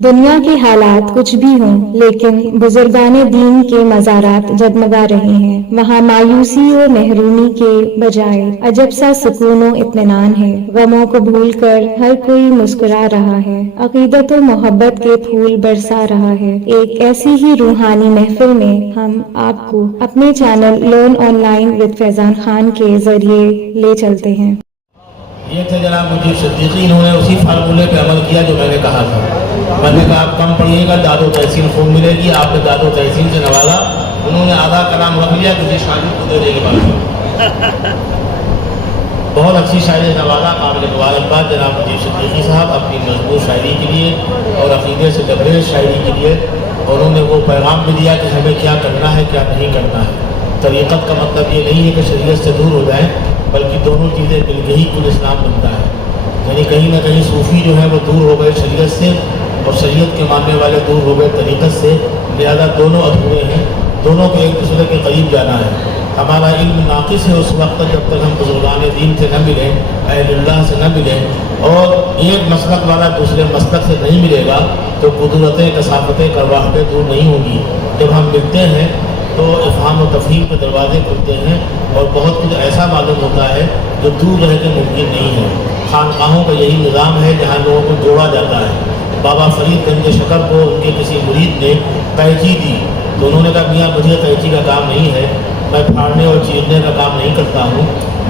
दुनिया के हालात कुछ भी हों, लेकिन बुजुर्गाने दीन के मज़ारात जगमगा रहे हैं। वहाँ मायूसी और महरूमी के बजाय अजब सा सुकून और इत्मीनान है। गमों को भूलकर हर कोई मुस्कुरा रहा है, अकीदत और मोहब्बत के फूल बरसा रहा है। एक ऐसी ही रूहानी महफिल में हम आपको अपने channel learn online with Faizan Khan के जरिए ले चलते हैं। ये थे जनाब मुझे सिद्दीकी, इन्होंने उसी फार्मूले पे अमल किया जो मैंने कहा था। मैंने कहा आप कम पढ़िएगा, दादो तहसील खूब मिलेगी। आपने दादो तहसील से नवाजा, उन्होंने आधा कलाम रख लिया किसी शादी को देने के बाद। बहुत अच्छी शायरी नवाजा, काबिल मुबारकबाद जनाब मुझे सिद्दीकी साहब अपनी मजबूत शायरी के लिए और अकीदे से लबरेज शायरी के लिए। उन्होंने वो पैगाम भी दिया कि हमें क्या करना है क्या नहीं करना है। तरीक़त का मतलब ये नहीं है कि शरीयत से दूर हो जाए, बल्कि दोनों चीज़ें मिल के ही कुल इस्लाम बनता है। यानी कहीं ना कहीं सूफ़ी जो है वो दूर हो गए शरीयत से, और शरीयत के मानने वाले दूर हो गए तरीक़त से। लिहाजा दोनों अधूरे हैं, दोनों को एक दूसरे के करीब जाना है। हमारा इल्म नाक़िस है उस वक्त तक जब तक हम बुज़ुर्गान दीन से न मिलें, अहलुल्लाह से न मिलें, और एक मसलक वाला दूसरे मसलक से नहीं मिलेगा तो कुदरतें, कसाफ़तें, करवाहटें दूर नहीं होंगी। जब हम मिलते हैं तो इफ़हाम और तफ़हीम के दरवाजे खुलते हैं और बहुत कुछ ऐसा मालूम होता है जो दूर रह के मुमकिन नहीं है। खानकाहों का यही निज़ाम है जहाँ लोगों को जोड़ा जाता है। बाबा फरीद गंज शकर को उनके किसी मुरीद ने कैंची दी तो उन्होंने कहा मियाँ मुझे कैंची का काम नहीं है, मैं फाड़ने और चीरने का काम नहीं करता हूँ,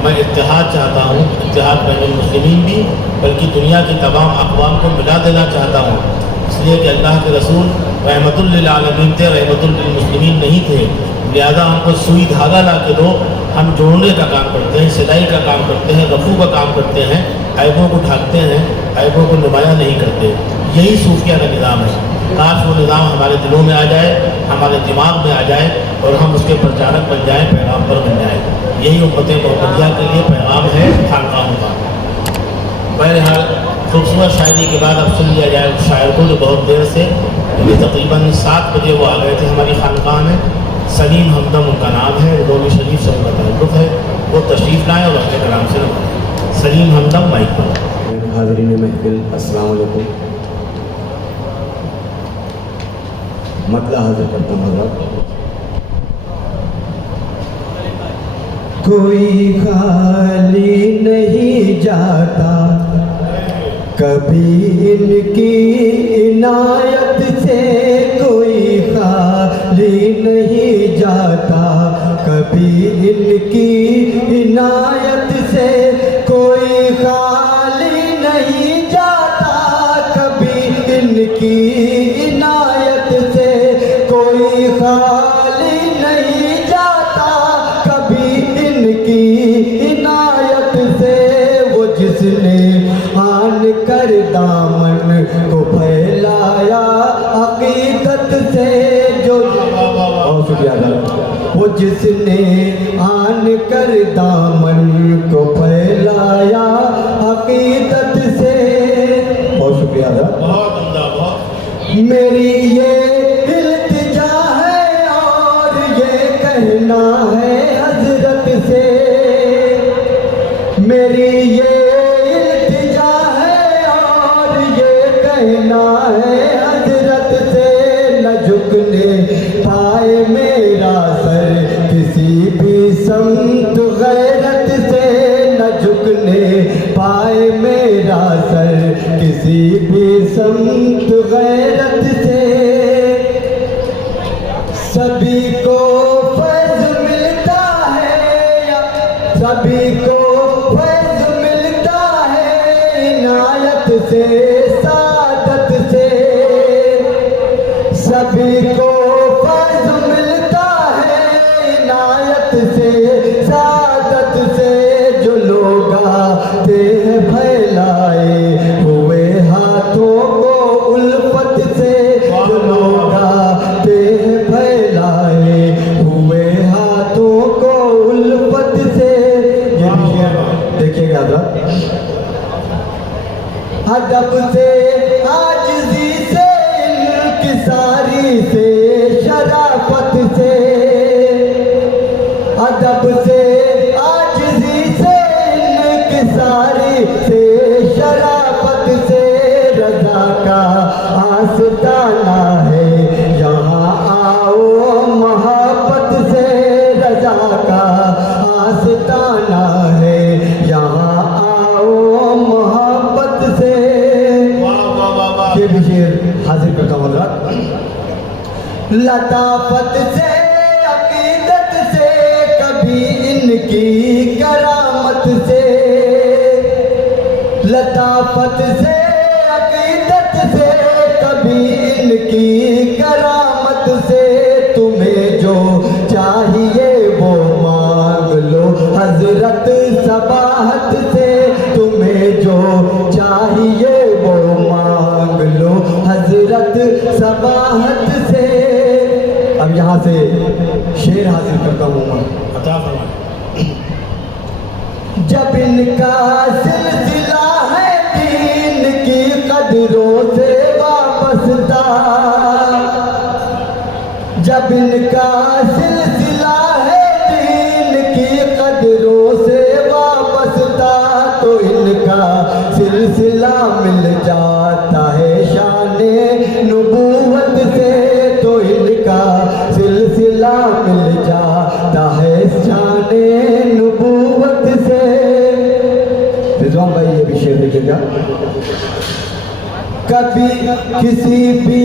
मैं इत्तेहाद चाहता हूँ। इत्तेहाद बैनुल मुस्लिमीन भी, बल्कि दुनिया की तमाम अक़वाम को मिला देना चाहता हूँ। इसलिए कि अल्लाह के रसूल रहमतुल लिल आलमीन थे, रहमतुल लिल मुस्लिमीन नहीं थे। लिहाजा हमको सुई धागा ला के दो, हम जोड़ने का काम करते हैं, सिलाई का काम करते हैं, रफू का काम करते हैं, ऐबों को ढाकते हैं, ऐबों को नुमाया नहीं करते। यही सूफिया का निज़ाम है। काश वो निज़ाम हमारे दिलों में आ जाए, हमारे दिमाग में आ जाए और हम उसके प्रचारक बन जाएँ, पैगाम्बर बन जाएँ। यही उम्मत मोहम्मदिया के लिए पैगाम है खानकाहों का। बहरहाल खूबसूरत शायरी के बाद अब सुन लिया जाए उस शायर को जो बहुत देर से, तकरीबन 7 बजे वो आ गए थे हमारी खानकाह में। सलीम हमदम उनका नाम है, रोमी शरीफ से उनका ताल्लुक़ है। वो तशरीफ़ लाएँ और अपने कलाम से नवाजें। सलीम हमदम माइक पर। हाज़रीन महफ़िल अस्सलाम वालेकुम। मतला हाज़िर करता हूँ हज़रत। कोई खाली नहीं जाता कभी इनकी इनायत से, कोई खाली नहीं जाता कभी इनकी इनायत से, कोई खाली नहीं जाता कभी इनकी इनायत से, कोई खाली नहीं जाता कभी इनकी इनायत से। वो जिसने आन कर दामन को फैलाया अकीदत से, जो वो जिसने आन कर दामन को फैलाया अकीदत से। बहुत शुक्रिया। मेरी ये इल्तिजा है और ये कहना है हजरत से, मेरी ये इल्तिजा है और ये कहना है हजरत से। न झुकने पाए मेरा सर किसी भी समत गैरत से, न झुकने पाए मेरा सर किसी भी समत गैरत से। सभी को फैज़ मिलता है, सभी को फैज़ मिलता है इनायत से, सादत से। सभी को फैज़ मिलता है इनायत से, सादत से। जो लोग आते हैं फैलाए हुए हाथों को उल्फत से, जो लोग आते हैं फैलाए हुए हाथों को उल्फत से। ये देखिएगा अदब से, आजिज़ी से, इंकिसारी से, शराफत से। अदब से, आजिज़ी से, इंकिसारी से, शराफत से। रज़ा का आस्ताना है, यहाँ आओ मोहब्बत से रजा का आस्ताना है, यहाँ आओ मोहब्बत से। वाह वाह वाह वाह। ये भी शेर हाजिर करता हूँ हज़रात। लताफत से अकीदत से कभी इनकी करामत से, लताफत से अकीदत से कभी इनकी करामत से। तुम्हें जो चाहिए वो मांग लो हजरत सबाहत से, तुम्हें जो चाहिए वो मांग लो हजरत सबाहत से। अब यहाँ से शेर हाजिर करता हूँ मैं। अता फरमाए। जब इनका सिलसिला है दीन की कदरों से वापसता, जब इनका सिलसिला है दीन की कदरों से वापसता, तो इनका सिलसिला मिल जाता है शाने नबूवत से, तो इनका सिलसिला मिल जाता है शाने नबूवत से। रिजवान भाई ये भी शेर देखिएगा। कभी किसी भी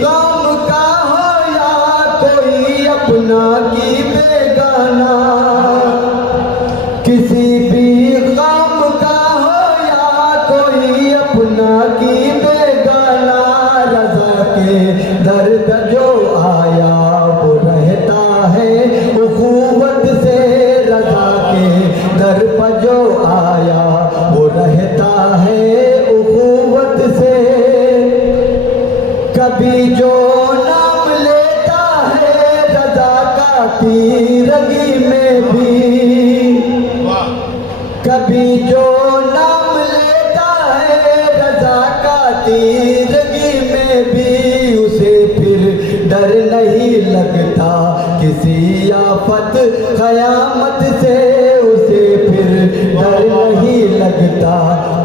कौम का हो या कोई अपना की बेगाना, किसी भी कौम का हो या कोई अपना की बेगाना, रज़ा के दर्द जो आया वो रहता है उखुवत से, रज़ा के दर पर जो आया वो रहता है उखुवत से। कभी जो नाम लेता है रज़ा का तीरगी में भी, वाह। कभी जो नाम लेता है रज़ा का तीरगी में भी, उसे फिर डर नहीं लगता किसी आफत क़यामत से, उसे फिर डर नहीं लगता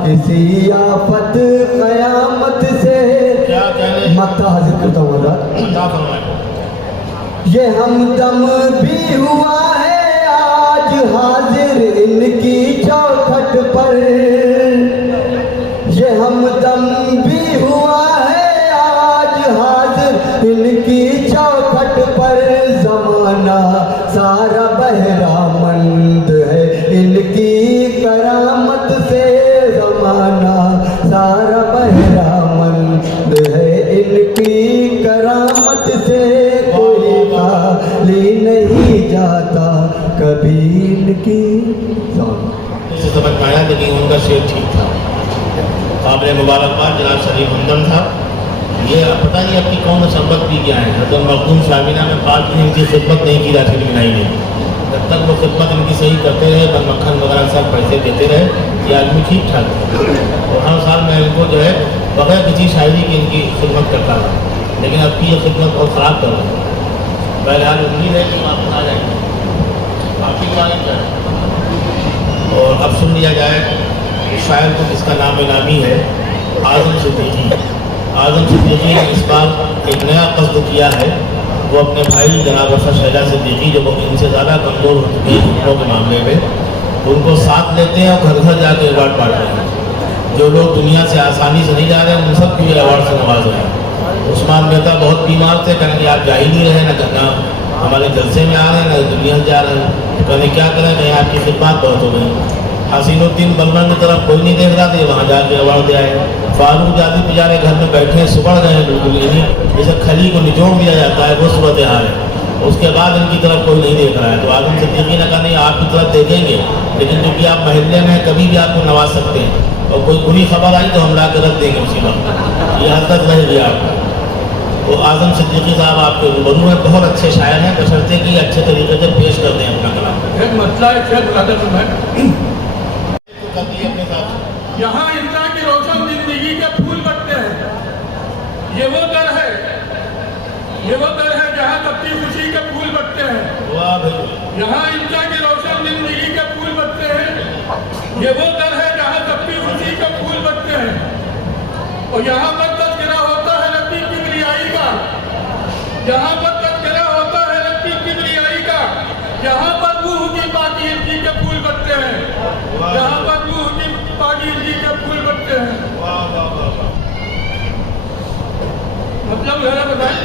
किसी आफत क़यामत से। क्या कहने। मक्ता हाजिर करता हूँ हज़रात। अता फरमाए। ये हमदम भी हुआ है आज हाजिर इनकी चौखट पर, ये हमदम भी हुआ है आज हाजिर इनकी चौखट पर। ज़माना सारा बहरामंद है इनकी करामत से, ज़माना सारा बहरामंद है इनकी करामत से। कोई खाली नहीं जाता कभी इनकी। इसे समझ में आया, लेकिन उनका शेर ठीक था। काबिल मुबारकबाद जनाब शरीफ हमदम था। ये पता नहीं अपनी कौन सा संबत भी क्या है। हजरत मखदूम शामिना में 5 दिन इनकी खिदमत नहीं की राशि मिलाई ने। जब तक वो खिदमत इनकी सही करते रहे, बन मक्खन वगैरह सब पैसे देते रहे, ये आदमी ठीक ठाक है। और हर साल मैं इनको जो है बगैर किसी शायरी की इनकी खिदमत करता था, लेकिन अब की ये खिदमत बहुत ख़राब कर रहा है। बहरहाल उम्मीद है कि आप आ जाएंगे आपकी तारीफ है। और अब सुन लिया जाए शायर को जिसका नाम नामी है आज़म सिद्दीकी। आज़म सिद्दीकी ने इस बार एक नया कस्द किया है। वो अपने भाई जनाब अफसर शहजा सिद्दीकी जो इनसे ज़्यादा कमज़ोर हो चुके हैं घुटनों के मामले में, उनको साथ लेते हैं और घर घर जाके अवार्ड बांटते हैं। जो लोग दुनिया से आसानी से नहीं जा रहे हैं उन सबको ये अवार्ड से नवाज रहे हैं। उस्मान मेहता बहुत बीमार थे, कहने आप जा ही नहीं रहे, ना हमारे जलसे में आ रहे हैं ना दुनिया से जा रहे हैं। तो कहने क्या करें, कहीं आपकी खिदमत बहुत हो गई। हसीनुद्दीन बलमन की तरफ कोई नहीं देख रहा था, वहाँ जाके अवार्ड दिया है। फारूक जादी बेचारे घर में बैठे हैं, सुबह गए बिल्कुल इन्हीं जैसे खली को निचोड़ दिया जाता है, वो सूरत हाल है। उसके बाद इनकी तरफ कोई नहीं देख रहा है। तो आज़म सिद्दीकी ने कहा नहीं आपकी तरफ देखेंगे, लेकिन क्योंकि आप महल्ले में कभी भी आपको नवाज सकते हैं, और कोई बुरी खबर आई तो हम ला कर रख देंगे उसी वक्त। ये हरकत रहेगी आपको। वो आज़म सिद्दीकी साहब आपके रूबरू में बहुत अच्छे शायर हैं, बशर्ते कि अच्छे तरीके से पेश कर दें अपना कलाम। एक मसला है शेर बता मैं अपने साथ यहाँ इंसान की रोशन जिंदगी के फूल बटते हैं। ये वो दर है जहाँ सबकी खुशी के फूल बटते हैं। वाह भाई। यहाँ इंसान की रोशन जिंदगी के फूल बटते हैं। ये वो दर है जहाँ सबकी खुशी के फूल बटते हैं। और यहाँ पर तस्करा होता है नबी की जहाँ पर तस्करा होता है लक्ष्मी किबरियाई का, यहाँ पर रूह की पाकीज़गी के फूल बनते हैं, यहाँ पर रूह की पाकीज़गी के फूल बनते हैं। मतलब जरा बताएं,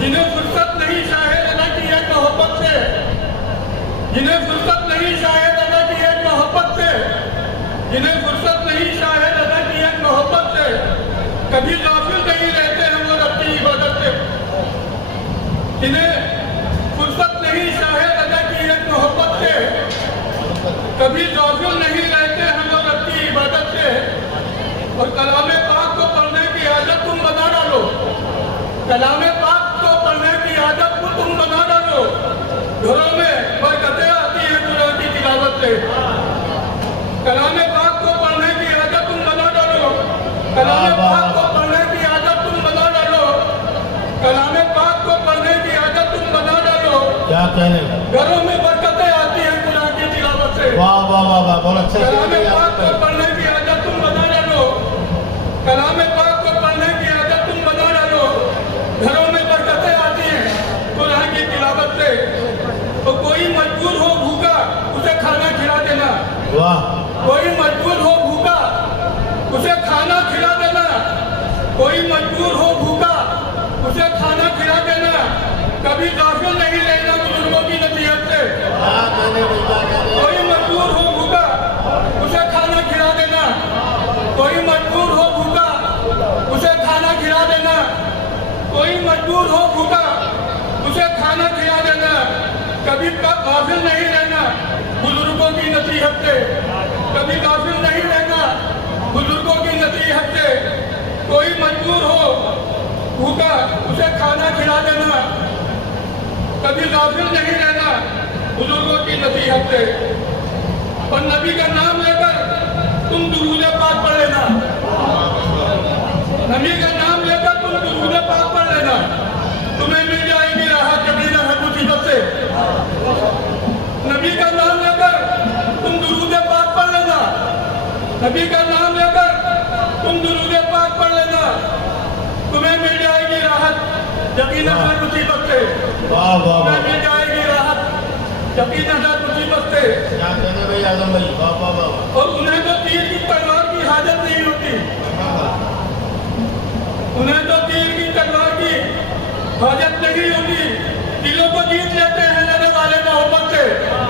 जिन्हें फुर्सत नहीं शायद अदा की है मोहब्बत से, जिन्हें फुर्सत नहीं शायद अदा की है मोहब्बत से, जिन्हें फुर्सत नहीं शायद अदा की है मोहब्बत से, कभी गाफिल नहीं रहते हैं वो रब की इबादत से। जिन्हें फुर्सत नहीं शायद अदा की है मोहब्बत से, कभी गाफिल नहीं रहते हैं वो रब की इबादत से। और कलामे पाक को पढ़ने की आदत तुम बना डालो, कलामे पाक को पढ़ने की आदत को तुम बना डालो। घरों में बरकतें आती हैं कुरान की तिलावत से। कलामे पाक को पढ़ने की आदत तुम बना डालो, कलामे पाक को पढ़ने की आदत तुम बना डालो, कलामे पाक को पढ़ने की आदत तुम बना डालो। क्या कहने, घरों में बरकतें आती हैं कुरान की तिलावत से। वाह वाह वाह वाह, बहुत अच्छा। कलामे पाक को पढ़ने की आदत तुम बना डालो, कलामे पाक को पढ़ने की आदत तुम बना डालो। घरों में बरकतें आती हैं कुरान की तिलावत से। तो कोई मजबूर हो भूखा उसे खाना खिला देना, वाह, कोई मजबूर हो भूखा उसे खाना खिला देना, कोई मजबूर हो भूखा उसे खाना खिला देना। कभी गाफिल नहीं रहना बुजुर्गों की नसीहत से। कोई मजबूर हो भूखा उसे खाना खिला देना, कोई मजबूर हो भूखा उसे खाना खिला देना, कोई मजबूर हो भूखा उसे खाना खिला देना। कभी गाफिल नहीं रहना बुजुर्गों की नसीहत से, कभी गाफिल नहीं रहना बुजुर्गों की नसीहत से। कोई मजबूर हो भूखा उसे खाना खिला देना, कभी गाफिल नहीं रहना बुजुर्गों की नसीहत से। और नबी का नाम लेकर तुम दुरूद पाक पढ़ लेना, नबी का नाम लेकर तुम दुरूद पाक पढ़ लेना, तुम्हें मिल जाएगी राहत यकीन हर मुसीबत से। नबी का नाम लेकर तुम दुरूद पाक पढ़ लेना, नबी का नाम लेकर तुम दुरूद पाक पढ़ लेना, तुम्हें मिल जाएगी राहत यकीन हर मुसीबत से। वाह वाह, तुम्हें मिल जाएगी राहत यकीन हर मुसीबत से। क्या कहने भाई आजम भाई, वाह वाह वाह। और उन्हें तो तीर की तलवार की हाजत नहीं होती, उन्हें तो तीर की तलवार की हाजत नहीं होती, दिलों को जीत लेते हैं लड़ने वाले मोहब्बत से।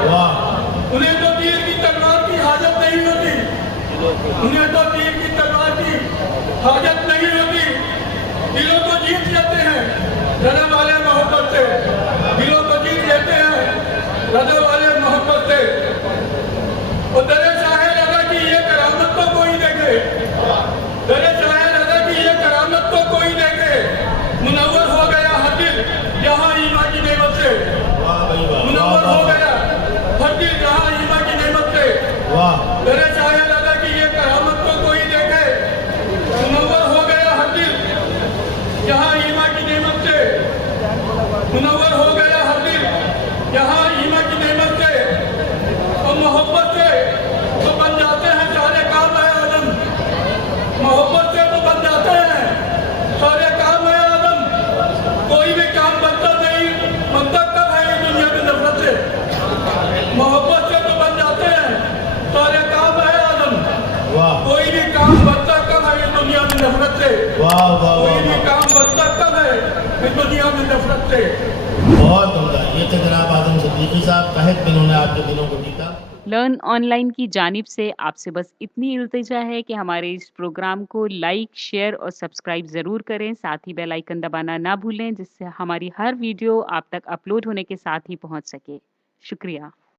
वाह, उन्हें तो तीर की तलवार की हाजत नहीं होती, उन्हें तो तीर की तलवार की हाजत नहीं होती, दिलों को जीत लेते हैं लड़ने वाले मोहब्बत से, दिलों को जीत लेते हैं लड़ने वाले मोहब्बत से। और दरे शायर अदा की ये करामत तो कोई देखे, दरे शायर अदा की ये करामत तो कोई देखे। मुनव्वर हो गया हर दिल यहाँ ईमान की नेमत से, वाह भाई वाह, मुनव्वर हो गया हर दिल यहाँ ईमान की नेमत से। वाह, दरे शायर अदा की ये करामत तो कोई देखे, मुनव्वर हो गया हर दिल यहाँ ईमान की नेमत से, मुनव्वर हो गया हर दिल यहाँ ईमान की नेमत से। और मोहब्बत से तो बन जाते हैं सारे काम है आदम, मोहब्बत से तो बन जाते हैं सारे काम है आदम। कोई भी काम बनता नहीं, बनता कब है ये दुनिया में नफरत से। मोहब्बत से तो बन जाते हैं सारे काम है आदम, वाह कोई भी काम बनता कब है ये दुनिया में नफरत से। वाह वाह कोई भी वाह, काम बनता कब है इस दुनिया में नफरत से। बहुत उम्दा। ये थे जनाब आजम सिद्दीकी साहब, तहत जिन्होंने आपके दिलों को जीता। लर्न ऑनलाइन की जानिब से आपसे बस इतनी इल्तिजा है कि हमारे इस प्रोग्राम को लाइक, शेयर और सब्सक्राइब ज़रूर करें। साथ ही बेल आइकन दबाना ना भूलें, जिससे हमारी हर वीडियो आप तक अपलोड होने के साथ ही पहुंच सके। शुक्रिया।